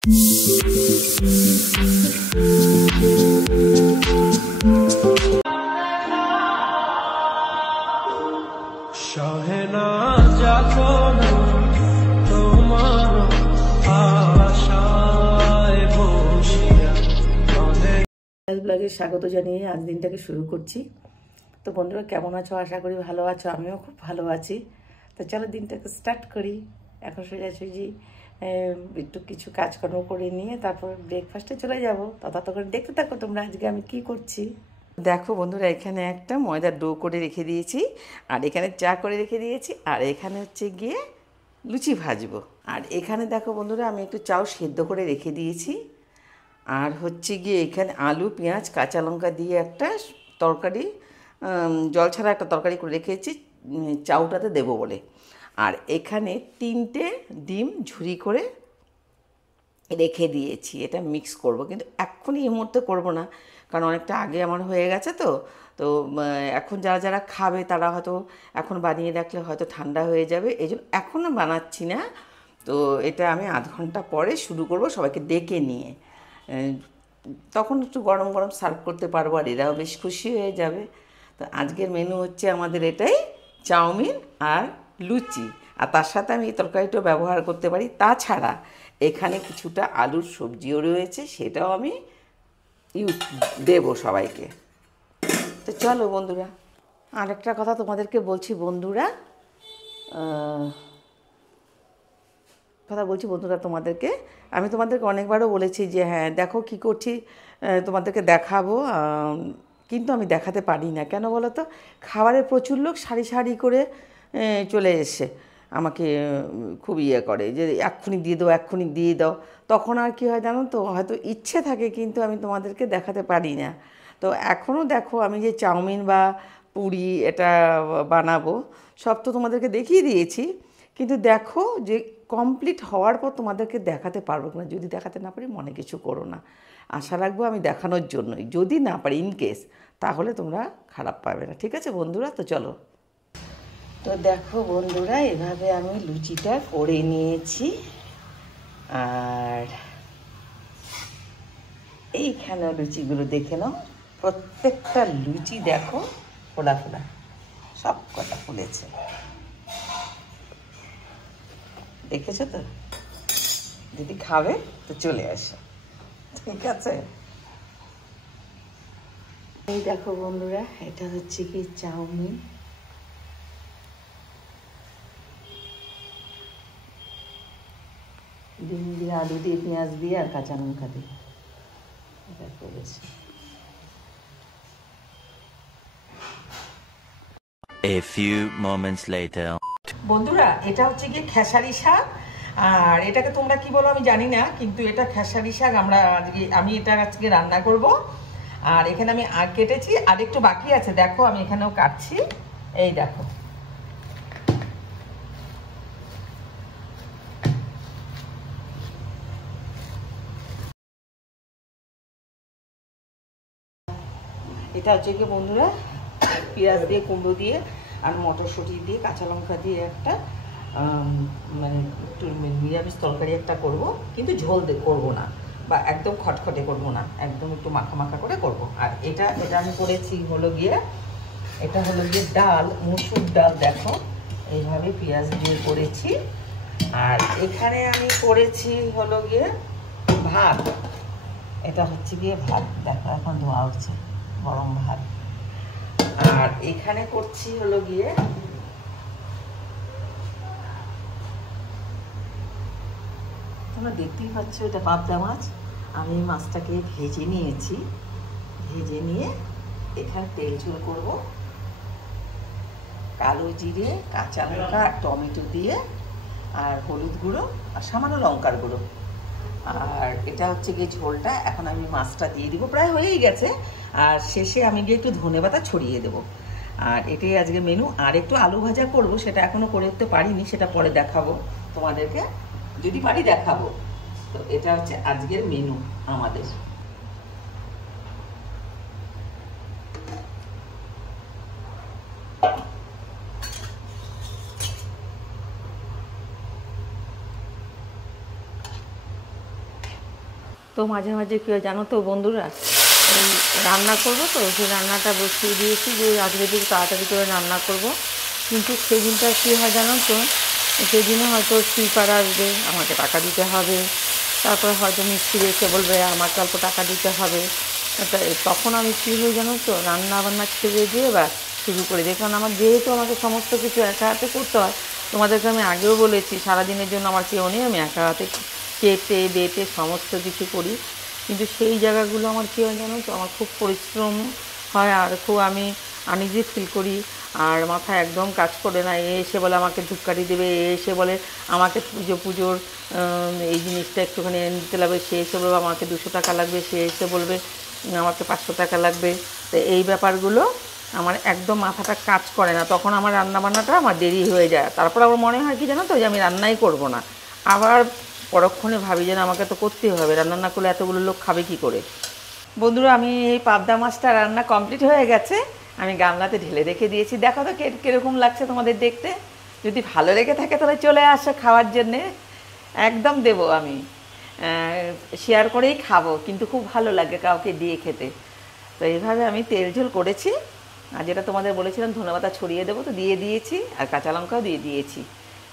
ব্লগে স্বাগত জানিয়ে আজ দিনটাকে শুরু করছি। তো বন্ধুরা কেমন আছো? আশা করি ভালো আছো, আমিও খুব ভালো আছি। তো চলো দিনটাকে স্টার্ট করি। এখন সোজাসুজি একটু কিছু কাজকর্ম করে নিয়ে তারপর ব্রেকফাস্টে চলে যাবো। ততক্ষণ দেখতে থাকো তোমরা আজকে আমি কি করছি। দেখো বন্ধুরা, এখানে একটা ময়দার ডো করে রেখে দিয়েছি, আর এখানে চা করে রেখে দিয়েছি, আর এখানে হচ্ছে গিয়ে লুচি ভাজবো। আর এখানে দেখো বন্ধুরা, আমি একটু চাও সেদ্ধ করে রেখে দিয়েছি। আর হচ্ছে গিয়ে এখানে আলু, পেঁয়াজ, কাঁচা লঙ্কা দিয়ে একটা তরকারি, জল ছাড়া একটা তরকারি করে রেখেছি চাউটাতে দেবো বলে। আর এখানে 3টে ডিম ঝুরি করে রেখে দিয়েছি, এটা মিক্স করব, কিন্তু এক্ষুনি এই মুহূর্তে করবো না, কারণ অনেকটা আগে আমার হয়ে গেছে। তো তো এখন যারা যারা খাবে তারা হয়তো এখন বানিয়ে রাখলে হয়তো ঠান্ডা হয়ে যাবে, এই জন্য এখনও বানাচ্ছি না। তো এটা আমি আধ ঘন্টা পরে শুরু করব, সবাইকে ডেকে নিয়ে। তখন একটু গরম গরম সার্ভ করতে পারবো, আর এরাও বেশ খুশি হয়ে যাবে। তো আজকের মেনু হচ্ছে আমাদের এটাই, চাউমিন আর লুচি। আর তার সাথে আমি এই তরকারিটাও ব্যবহার করতে পারি। তাছাড়া এখানে কিছুটা আলুর সবজিও রয়েছে, সেটাও আমি দেবো সবাইকে। তো চলো বন্ধুরা, আরেকটা কথা তোমাদেরকে বলছি বন্ধুরা, তোমাদেরকে আমি অনেকবারও বলেছি যে হ্যাঁ দেখো কি করছি, তোমাদেরকে দেখাবো, কিন্তু আমি দেখাতে পারি না। কেন বলো তো? খাবারের প্রচুর লোক সারি সারি করে চলে এসে আমাকে খুব করে যে এক্ষুনি দিয়ে দাও, এক্ষুনি দিয়ে দাও। তখন আর কি হয় জানো তো, হয়তো ইচ্ছে থাকে কিন্তু আমি তোমাদেরকে দেখাতে পারি না। তো এখনও দেখো আমি যে চাউমিন বা পুরি এটা বানাবো, সব তো তোমাদেরকে দেখিয়ে দিয়েছি, কিন্তু দেখো যে কমপ্লিট হওয়ার পর তোমাদেরকে দেখাতে পারবো না। যদি দেখাতে না পারি মনে কিছু করো না, আশা রাখবো আমি দেখানোর জন্যই। যদি না পারি ইনকেস, তাহলে তোমরা খারাপ পাবে না, ঠিক আছে বন্ধুরা? তো চলো। তো দেখো বন্ধুরা, এভাবে আমি লুচিটা করে নিয়েছি, আর এইখানে লুচিগুলো দেখে নাও। প্রত্যেকটা লুচি দেখো ফোলা ফোলা, সব কটা ফুলেছে, দেখেছো তো? যদি খাবে তো চলে আসো, ঠিক আছে? এই দেখো বন্ধুরা, এটা হচ্ছে কি চাউমিন। ডিম দিয়ে, আলু দিয়ে, পেঁয়াজ দিয়ে আর কাঁচা লঙ্কা দিয়ে এটা করেছি। A few moments later. বন্ধুরা, এটা হচ্ছে গিয়ে খেসারি শাক, আর এটাকে তোমরা কি বলো আমি জানি না, কিন্তু এটা খেসারি শাক আমি এটা আজকে রান্না করব। আর এখানে আমি কেটেছি, আর একটু বাকি আছে, দেখো আমি এখানেও কাটছি, এই দেখো। এটা হচ্ছে কি বন্ধুরা, পেঁয়াজ দিয়ে, কুমড়ো দিয়ে, আর মটরশুঁটি দিয়ে, কাঁচা লঙ্কা দিয়ে একটা মানে একটু নিরামিষ তরকারি একটা করব, কিন্তু ঝোল করব না, বা একদম খটখটে করব না, একদম একটু মাখা মাখা করে করব। আর এটা আমি করেছি হলো গিয়ে, এটা হলো গিয়ে ডাল, মুসুর ডাল, দেখো এইভাবে পেঁয়াজ দিয়ে করেছি। আর এখানে আমি করেছি হলো গিয়ে ভাত, এটা হচ্ছে গিয়ে ভাত, দেখো এখন ধোয়া উঠছে, গরম ভাত। আর এখানে করছি হলো গিয়ে তোমরা দেখতেই পাচ্ছ, এটা পাবদা মাছ। আমি মাছটাকে ভেজে নিয়েছি, ভেজে নিয়ে এখানে তেল ঝোল করব, কালো জিরে, কাঁচা লঙ্কা আর টমেটো দিয়ে, আর হলুদ গুঁড়ো আর সামান্য লঙ্কার গুঁড়ো। আর এটা হচ্ছে গিয়ে ঝোলটা। এখন আমি মাছটা দিয়ে দিব, প্রায় হয়েই গেছে। আর শেষে আমি গিয়ে একটু ধনেপাতা ছড়িয়ে দেবো। আর এটাই আজকে মেনু। আর একটু আলু ভাজা করবো, সেটা এখনো করে উঠতে পারিনি, সেটা পরে দেখাবো তোমাদেরকে, যদি পারি দেখাবো। তো এটা হচ্ছে আজকের মেনু আমাদের। তো মাঝে মাঝে কী হয় জানো তো বন্ধুরা, এই রান্না করবো তো সেই রান্নাটা বসিয়ে দিয়েছি যে আজকে একটু তাড়াতাড়ি করে রান্না করব, কিন্তু সেদিনটা কী হয় জানো তো, সেদিনে হয়তো সুইপার আসবে, আমাকে টাকা দিতে হবে, তারপর হয়তো মিস্ত্রি এসে বলবে আমাকে অল্প টাকা দিতে হবে। তখন আমি কী হয়ে জানো তো, রান্না বান্না ছেড়ে দিয়ে বা শুরু করে দিই, কারণ আমার যেহেতু আমাকে সমস্ত কিছু একা হাতে করতে হয়। তোমাদেরকে আমি আগেও বলেছি সারাদিনের জন্য আমার কেউ নেই, আমি একা হাতে কেটে বেটে সমস্ত কিছু করি। কিন্তু সেই জায়গাগুলো আমার কী হয় জানো তো, আমার খুব পরিশ্রম হয় আর খুব আমি আনইজি ফিল করি, আর মাথা একদম কাজ করে না। এসে বলে আমাকে ধূপকাঠি দেবে, এসে বলে আমাকে পুজোর এই জিনিসটা একটুখানি এনে দিতে লাগবে, সে এসে বলবে আমাকে 200 টাকা লাগবে, সে এসে বলবে আমাকে 500 টাকা লাগবে। তো এই ব্যাপারগুলো আমার একদম মাথাটা কাজ করে না, তখন আমার রান্নাবান্নাটা আমার দেরি হয়ে যায়। তারপর আমার মনে হয় কি জানো তো, যে আমি রান্নাই করব না। আবার পরক্ষণে ভাবি যেন আমাকে তো করতেই হবে, রান্না না করলে এতগুলো লোক খাবে কি করে। বন্ধুরা, আমি এই পাবদা মাছটা রান্না কমপ্লিট হয়ে গেছে, আমি গামলাতে ঢেলে রেখে দিয়েছি। দেখো তো কীরকম লাগছে তোমাদের দেখতে। যদি ভালো লেগে থাকে তাহলে চলে আসো খাওয়ার জন্যে, একদম দেবো আমি, শেয়ার করেই খাবো, কিন্তু খুব ভালো লাগে কাউকে দিয়ে খেতে। তো এইভাবে আমি তেল ঝোল করেছি, আর যেটা তোমাদের বলেছিলাম ধনেপাতা ছড়িয়ে দেবো, তো দিয়ে দিয়েছি, আর কাঁচা লঙ্কাও দিয়ে দিয়েছি।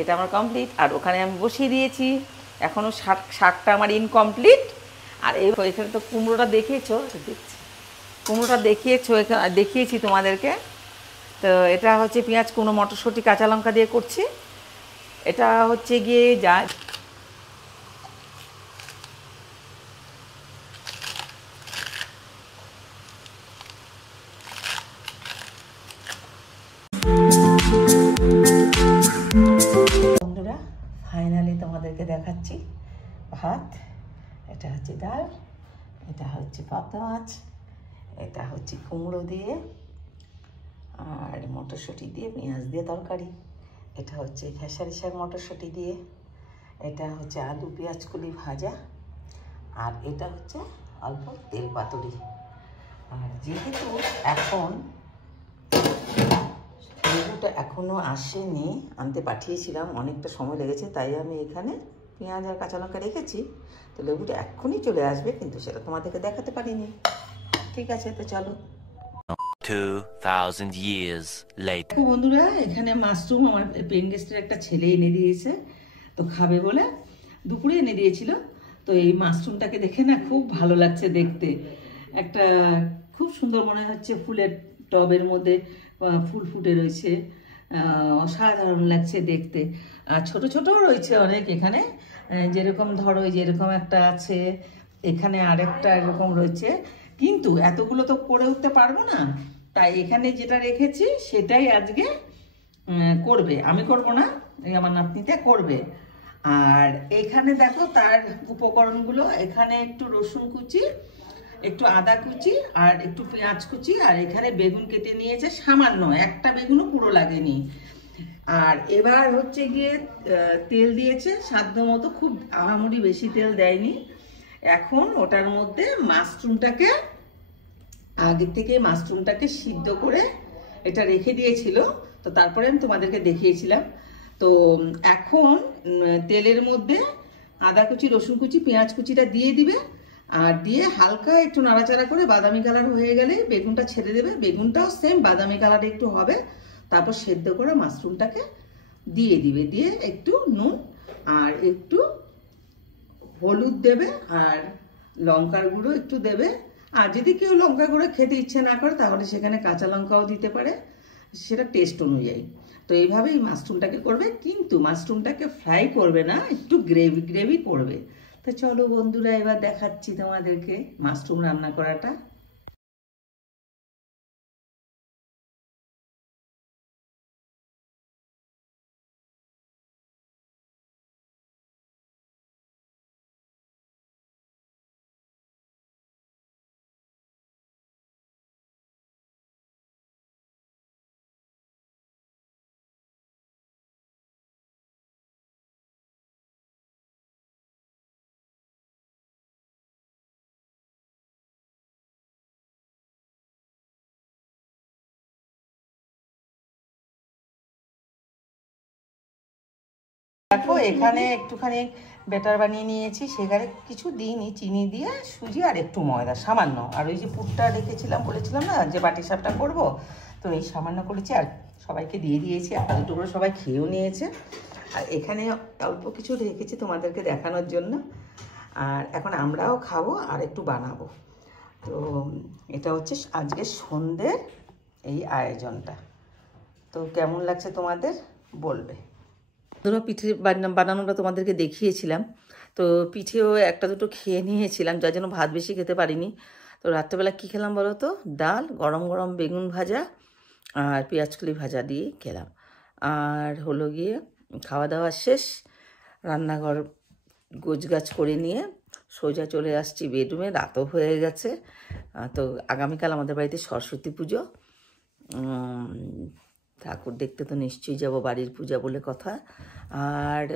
এটা আমার কমপ্লিট। আর ওখানে আমি বসিয়ে দিয়েছি, এখনও শাকটা আমার ইনকমপ্লিট। আর এখানে তো কুমড়োটা দেখিয়েছো, দেখছি কুমড়োটা দেখিয়েছি তোমাদেরকে। তো এটা হচ্ছে পেঁয়াজ কুমড়ো মটরশুঁটি কাঁচা লঙ্কা দিয়ে করছি। এটা হচ্ছে গিয়ে যা বন্ধুরা, ফাইনালি তোমাদেরকে দেখাচ্ছি ভাত, এটা হচ্ছে ডাল, এটা হচ্ছে পাবদা মাছ, এটা হচ্ছে কুমড়ো দিয়ে আর মটরশুঁটি দিয়ে পেঁয়াজ দিয়ে তরকারি, এটা হচ্ছে খেসারি শাক মটরশুঁটি দিয়ে, এটা হচ্ছে আলু পেঁয়াজ কলি ভাজা, আর এটা হচ্ছে অল্প তেল পাতুরি। আর যেহেতু এখন লেবুটা এখনও আসেনি, আনতে পাঠিয়েছিলাম, অনেকটা সময় লেগেছে, তাই আমি এখানে পেঁয়াজ আর কাঁচা লঙ্কা রেখেছি। তো লেবুটা এক্ষুনি চলে আসবে, কিন্তু সেটা তোমাদেরকে দেখাতে পারিনি। ঠিক আছে, তো চলো। 2000 years later. বন্ধুরা, এখানে মাশরুম আমার পেন গেস্টের একটা ছেলে এনে দিয়েছে, তো খাবে বলে দুপুরে এনে দিয়েছিল। তো এই মাশরুমটাকে দেখে না খুব ভালো লাগছে দেখতে, একটা খুব সুন্দর মনে হচ্ছে, ফুলের টবের মধ্যে ফুল ফুটে রয়েছে, অসাধারণ লাগছে দেখতে। আর ছোট ছোটও রয়েছে অনেক এখানে, যেরকম ধরো যেরকম একটা আছে, এখানে আরেকটা এরকম রয়েছে, কিন্তু এতগুলো তো করে উঠতে পারবো না, তাই এখানে যেটা রেখেছি সেটাই আজকে করবে, আমি করব না, এই আমার নাতনিটা করবে। আর এখানে দেখো তার উপকরণগুলো, এখানে একটু রসুন কুচি, একটু আদা কুচি, আর একটু পেঁয়াজ কুচি, আর এখানে বেগুন কেটে নিয়েছে সামান্য, একটা বেগুনও পুরো লাগেনি। আর এবার হচ্ছে গিয়ে তেল দিয়েছে সাধ্য মতো, খুব আহামরি বেশি তেল দেয়নি। এখন ওটার মধ্যে মাশরুমটাকে, আগে থেকে মাশরুমটাকে সিদ্ধ করে এটা রেখে দিয়েছিল, তো তারপরে আমি তোমাদেরকে দেখিয়েছিলাম। তো এখন তেলের মধ্যে আদা কুচি, রসুন কুচি, পেঁয়াজ কুচিটা দিয়ে দিবে, আর দিয়ে হালকা একটু নাড়াচাড়া করে বাদামি কালার হয়ে গেলে বেগুনটা ছেড়ে দেবে, বেগুনটাও সেম বাদামি কালার একটু হবে। তারপর সেদ্ধ করে মাশরুমটাকে দিয়ে দিবে, দিয়ে একটু নুন আর একটু হলুদ দেবে, আর লঙ্কার গুঁড়ো একটু দেবে। আর যদি কেউ লঙ্কা গুঁড়ো খেতে ইচ্ছে না করে তাহলে সেখানে কাঁচা লঙ্কাও দিতে পারে, সেটা টেস্ট অনুযায়ী। তো এইভাবেই মাশরুমটাকে করবে, কিন্তু মাশরুমটাকে ফ্রাই করবে না, একটু গ্রেভি গ্রেভি করবে। তো চলো বন্ধুরা, এবার দেখাচ্ছি তোমাদেরকে মাশরুম রান্না করাটা। দেখো এখানে একটুখানি ব্যাটার বানিয়ে নিয়েছি। সেখানে কিছু দিইনি, চিনি দিয়ে সুজি আর একটু ময়দা সামান্য, আর ওই যে পুরটা রেখেছিলাম, বলেছিলাম না যে বাটি সাপটা করবো, তো এই সামান্য করেছি আর সবাইকে দিয়ে দিয়েছি। একটা দুটো করে সবাই খেয়েও নিয়েছে। আর এখানে অল্প কিছু রেখেছি তোমাদেরকে দেখানোর জন্য। আর এখন আমরাও খাবো আর একটু বানাবো। তো এটা হচ্ছে আজকে সন্ধ্যের এই আয়োজনটা। তো কেমন লাগছে তোমাদের বলবে। ধরো পিঠে বানানোটা তোমাদেরকে দেখিয়েছিলাম। তো পিঠেও একটা দুটো খেয়ে নিয়েছিলাম, যার জন্য ভাত বেশি খেতে পারিনি। তো রাত্রেবেলা কী খেলাম বলো তো? ডাল, গরম গরম বেগুন ভাজা আর পেঁয়াজকলি ভাজা দিয়ে খেলাম। আর হলো গিয়ে খাওয়া দাওয়া শেষ, রান্নাঘর গোছগাছ করে নিয়ে সোজা চলে আসছি বেডরুমে। রাতও হয়ে গেছে। তো আগামীকাল আমাদের বাড়িতে সরস্বতী পুজো। ঠাকুর দেখতে তো নিশ্চয়ই যাব, বাড়ির পূজা বলে কথা। আর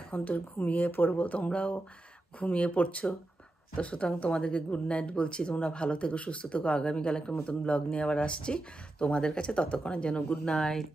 এখন তো ঘুমিয়ে পড়বো, তোমরাও ঘুমিয়ে পড়ছো। তো সুতরাং তোমাদেরকে গুড নাইট বলছি। তোমরা ভালো থেকো, সুস্থ থেকো। আগামীকাল একটা নতুন ব্লগ নিয়ে আবার আসছি তোমাদের কাছে। ততক্ষণের জন্য গুড নাইট।